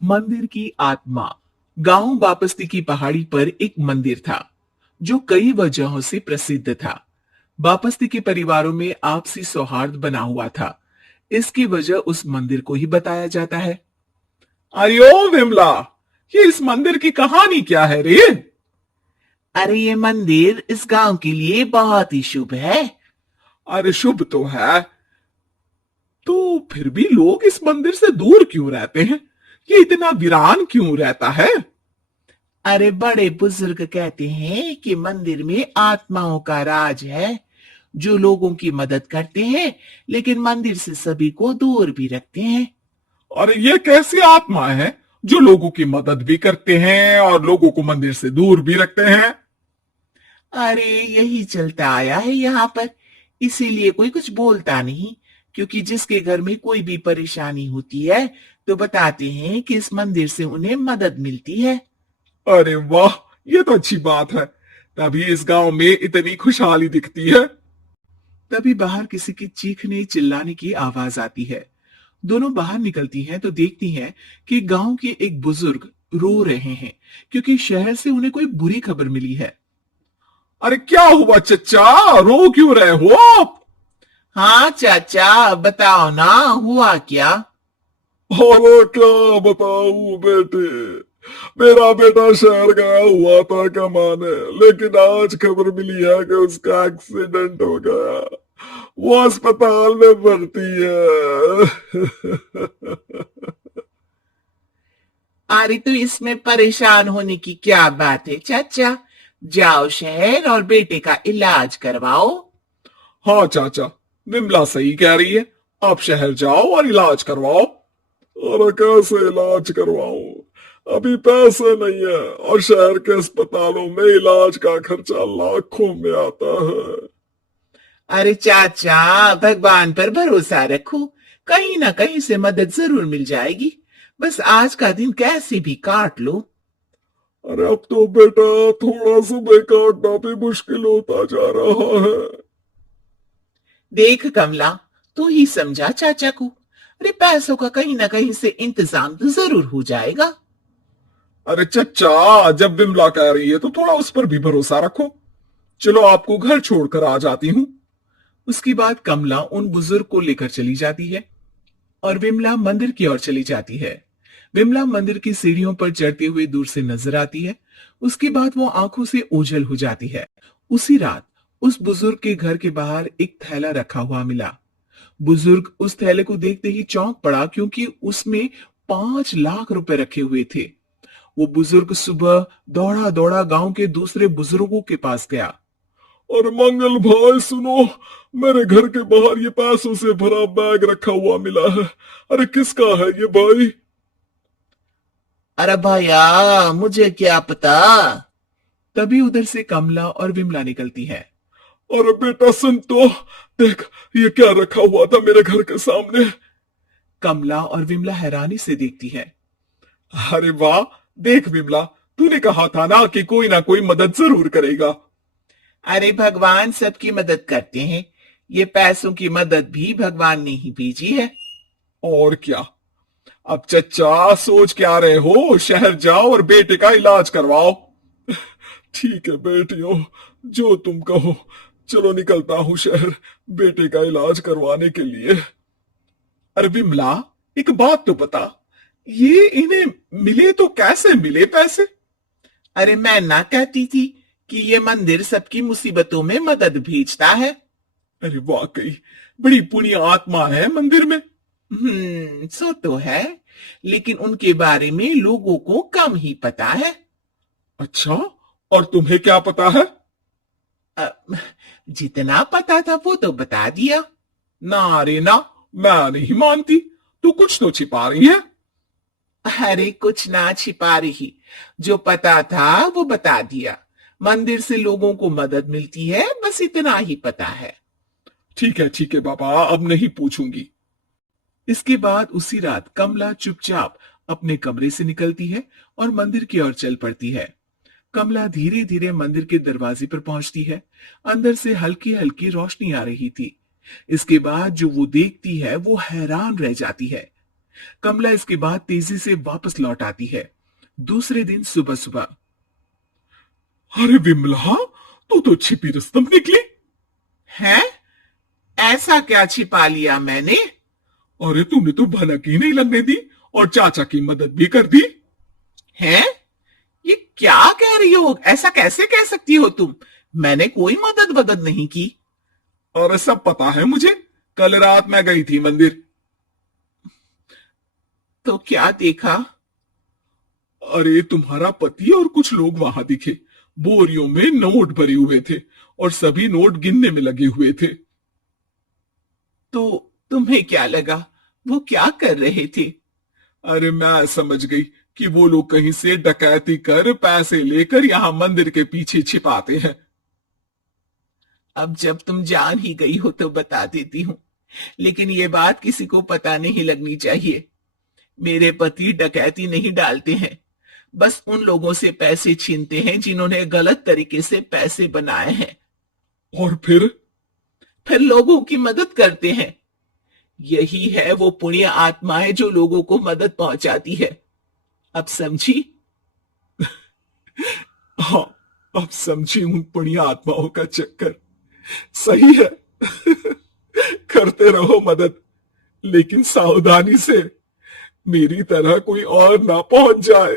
मंदिर की आत्मा। गांव वापस्ती की पहाड़ी पर एक मंदिर था जो कई वजहों से प्रसिद्ध था। वापस्ती के परिवारों में आपसी सौहार्द बना हुआ था। इसकी वजह उस मंदिर को ही बताया जाता है। अयो विमला, ये इस मंदिर की कहानी क्या है रे? अरे ये मंदिर इस गांव के लिए बहुत ही शुभ है। अरे शुभ तो है, तो फिर भी लोग इस मंदिर से दूर क्यों रहते हैं? ये इतना वीरान क्यों रहता है? अरे बड़े बुजुर्ग कहते हैं कि मंदिर में आत्माओं का राज है जो लोगों की मदद करते हैं, लेकिन मंदिर से सभी को दूर भी रखते हैं। और ये कैसी आत्मा है जो लोगों की मदद भी करते हैं और लोगों को मंदिर से दूर भी रखते हैं? अरे यही चलता आया है यहाँ पर, इसीलिए कोई कुछ बोलता नहीं। क्योंकि जिसके घर में कोई भी परेशानी होती है तो बताते हैं कि इस मंदिर से उन्हें मदद मिलती है। अरे वाह, ये तो अच्छी बात है। तभी इस गांव में इतनी खुशहाली दिखती है। तभी बाहर किसी की चीखने चिल्लाने की आवाज आती है। दोनों बाहर निकलती हैं तो देखती हैं कि गांव के एक बुजुर्ग रो रहे हैं क्योंकि शहर से उन्हें कोई बुरी खबर मिली है। अरे क्या हुआ चचा, रो क्यों रहे हो आप? हाँ चाचा, बताओ ना, हुआ क्या? अरे क्या बताऊं बेटे, मेरा बेटा शहर गया हुआ था कमाने, लेकिन आज खबर मिली है कि उसका एक्सीडेंट हो गया। वो अस्पताल में भर्ती है। अरे तो इसमें परेशान होने की क्या बात है चाचा? जाओ शहर और बेटे का इलाज करवाओ। हाँ चाचा, विमला सही कह रही है। आप शहर जाओ और इलाज करवाओ। और कैसे इलाज करवाऊं, अभी पैसे नहीं है और शहर के अस्पतालों में इलाज का खर्चा लाखों में आता है। अरे चाचा, भगवान पर भरोसा रखो, कहीं ना कहीं से मदद जरूर मिल जाएगी। बस आज का दिन कैसे भी काट लो। अरे अब तो बेटा थोड़ा समय काटना भी मुश्किल होता जा रहा है। देख कमला, तू ही समझा चाचा को। अरे पैसों का कहीं ना कहीं से इंतजाम तो जरूर हो जाएगा। अरे चचा, जब विमला कह रही है तो थोड़ा उस पर भी भरोसा रखो। चलो आपको घर छोड़कर आ जाती हूँ। उसके बाद कमला उन बुजुर्ग को लेकर चली जाती है और विमला मंदिर की ओर चली जाती है। विमला मंदिर की सीढ़ियों पर चढ़ते हुए दूर से नजर आती है। उसके बाद वो आंखों से ओझल हो जाती है। उसी रात उस बुजुर्ग के घर के बाहर एक थैला रखा हुआ मिला। बुजुर्ग उस थैले को देखते ही चौंक पड़ा क्योंकि उसमें 5 लाख रुपए रखे हुए थे। वो बुजुर्ग सुबह दौड़ा दौड़ा गांव के दूसरे बुजुर्गों के पास गया। और मंगल भाई सुनो, मेरे घर के बाहर ये पैसों से भरा बैग रखा हुआ मिला है। अरे किसका है ये भाई? अरे भैया, मुझे क्या पता। तभी उधर से कमला और विमला निकलती है। अरे बेटा सुन तो, देख ये क्या रखा हुआ था मेरे घर के सामने। कमला और विमला हैरानी से देखती है। अरे वाह, देख विमला, तूने कहा था ना कि कोई ना कोई मदद जरूर करेगा। अरे भगवान सबकी मदद करते हैं। ये पैसों की मदद भी भगवान ने ही भेजी है। और क्या। अब चचा सोच क्या रहे हो, शहर जाओ और बेटे का इलाज करवाओ। ठीक है बेटियों, जो तुम कहो। चलो निकलता हूँ शहर बेटे का इलाज करवाने के लिए। अरे विमला, एक बात तो बता, ये इन्हें मिले तो कैसे मिले पैसे? अरे मैं ना कहती थी कि ये मंदिर सबकी मुसीबतों में मदद भेजता है। अरे वाकई बड़ी पुण्य आत्मा है मंदिर में। सो तो है, लेकिन उनके बारे में लोगों को कम ही पता है। अच्छा, और तुम्हें क्या पता है? अ, जितना पता था वो तो बता दिया। ना रे ना, मैं नहीं मानती। तू कुछ तो छिपा रही है। अरे कुछ ना छिपा रही, जो पता था वो बता दिया। मंदिर से लोगों को मदद मिलती है, बस इतना ही पता है। ठीक है बाबा, अब नहीं पूछूंगी। इसके बाद उसी रात कमला चुपचाप अपने कमरे से निकलती है और मंदिर की ओर चल पड़ती है। कमला धीरे धीरे मंदिर के दरवाजे पर पहुंचती है। अंदर से हल्की हल्की रोशनी आ रही थी। इसके बाद जो वो देखती है वो हैरान रह जाती है। कमला इसके बाद तेजी से वापस लौट आती है। दूसरे दिन सुबह सुबह। अरे विमला, तू तो छिपी रुस्तम निकली। है? ऐसा क्या छिपा लिया मैंने? अरे तूने तो भनक ही नहीं लगने दी और चाचा की मदद भी कर दी। है? ये क्या कह रही हो? ऐसा कैसे कह सकती हो तुम? मैंने कोई मदद नहीं की। और सब पता है मुझे, कल रात मैं गई थी मंदिर। तो क्या देखा? अरे तुम्हारा पति और कुछ लोग वहां दिखे। बोरियों में नोट भरे हुए थे और सभी नोट गिनने में लगे हुए थे। तो तुम्हें क्या लगा? वो क्या कर रहे थे? अरे मैं समझ गई कि वो लोग कहीं से डकैती कर पैसे लेकर यहाँ मंदिर के पीछे छिपाते हैं। अब जब तुम जान ही गई हो तो बता देती हूँ, लेकिन ये बात किसी को पता नहीं लगनी चाहिए। मेरे पति डकैती नहीं डालते हैं, बस उन लोगों से पैसे छीनते हैं जिन्होंने गलत तरीके से पैसे बनाए हैं। और फिर लोगों की मदद करते हैं। यही है वो पुण्य आत्माएं जो लोगों को मदद पहुंचाती है। अब समझी? हाँ, अब समझी उन पुण्य आत्माओं का चक्कर। सही है। करते रहो मदद, लेकिन सावधानी से, मेरी तरह कोई और ना पहुंच जाए।